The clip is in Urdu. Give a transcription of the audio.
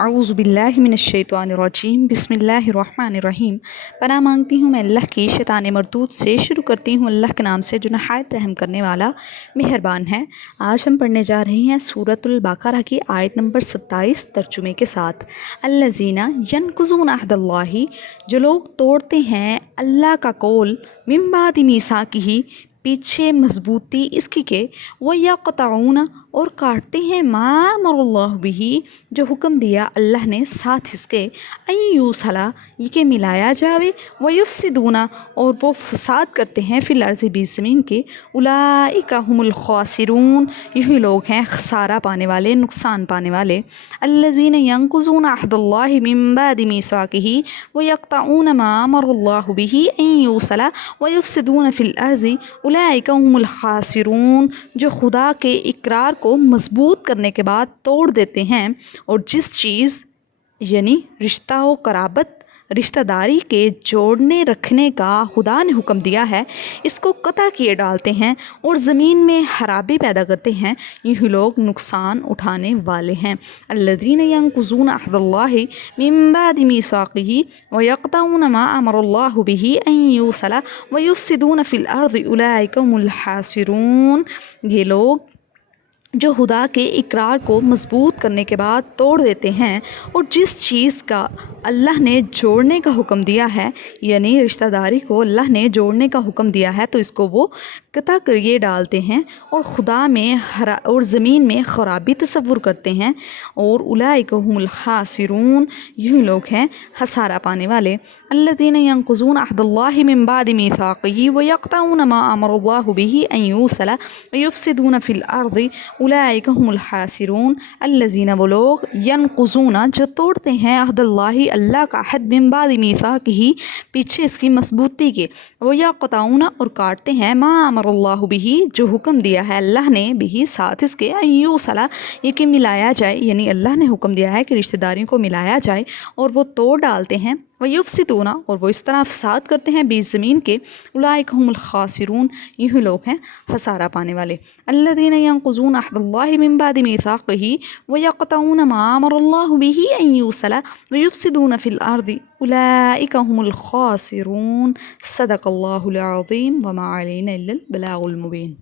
اعوذ باللہ من الشیطان الرجیم، بسم اللہ الرحمن الرحیم۔ پناہ مانگتی ہوں میں اللہ کی شیطان مردود سے۔ شروع کرتی ہوں اللہ کے نام سے جو نہایت رحم کرنے والا مہربان ہے۔ آج ہم پڑھنے جا رہے ہیں سورۃ البقرہ کی آیت نمبر 27 ترجمے کے ساتھ۔ الذین ینقضون عہد اللہ، جو لوگ توڑتے ہیں اللہ کا قول، من بعد میثاقہ، پیچھے مضبوطی اس کی کہ، وَیَقْطَعُونَ، اور کاٹتے ہیں، ما امر اللہ بہ، جو حکم دیا اللہ نے ساتھ اس کے، ان یوصل، یہ کہ ملایا جاوے، ویفسدون، اور وہ فساد کرتے ہیں، فی الارض، بیچ زمین کے، اولئک ھم الخاسرون، یہی لوگ ہیں خسارہ پانے والے، نقصان پانے والے۔ الذین ینقضون عہد اللہ من بعد میثاقہ ویقطعون ما امر اللہ بہ ان یوصل ویفسدون فی الارض اولئک ھم الخاسرون، جو خدا کے اقرار کو مضبوط کرنے کے بعد توڑ دیتے ہیں، اور جس چیز یعنی رشتہ و قرابت، رشتہ داری کے جوڑنے رکھنے کا خدا نے حکم دیا ہے، اس کو قطع کیے ڈالتے ہیں اور زمین میں خرابی پیدا کرتے ہیں، یہی لوگ نقصان اٹھانے والے ہیں۔ الذین ینقضون عہد اللہ من بعد میثاقہ ویقطعون ما امر اللہ بہ ان یوصل ویفسدون فی الارض اولئک ھم الخاسرون، یہ لوگ جو خدا کے اقرار کو مضبوط کرنے کے بعد توڑ دیتے ہیں، اور جس چیز کا اللہ نے جوڑنے کا حکم دیا ہے، یعنی رشتہ داری کو اللہ نے جوڑنے کا حکم دیا ہے تو اس کو وہ قطع کریے ڈالتے ہیں، اور خدا میں اور زمین میں خرابی تصور کرتے ہیں، اور اولئک ھم الخاسرون، یہی لوگ ہیں خسارہ پانے والے۔ الذین ینقضون عہد اللہ من بعد میثاقہ ویقطعون ما امر اللہ بہ ان یوصل ویفسدون فی الارض اولئک ھم الخاسرون۔ الذین، وہ لوگ، ینقضون، جو توڑتے ہیں، عہد اللہ، اللہ کا عہد، من بعد میثاقہ، پیچھے اس کی مضبوطی کے، ویقطعون، اور کاٹتے ہیں، ما امر اللہ بہ، جو حکم دیا ہے اللہ نے، بہ، ساتھ اس کے، ان یوصل، یہ کہ ملایا جائے، یعنی اللہ نے حکم دیا ہے کہ رشتہ داریوں کو ملایا جائے، اور وہ توڑ ڈالتے ہیں، ویفسدون، اور وہ اس طرح فساد کرتے ہیں بیچ زمین کے، اولئک ھم الخاسرون، یہی لوگ ہیں خسارہ پانے والے۔ الذین ینقضون عہد اللہ من بعد میثاقہ ویقطعون ما امر اللہ بہ ان یوصل ویفسدون فی الارض اولئک ھم الخاسرون۔ صدق اللہ العظیم، وما علینا الا البلاغ المبین۔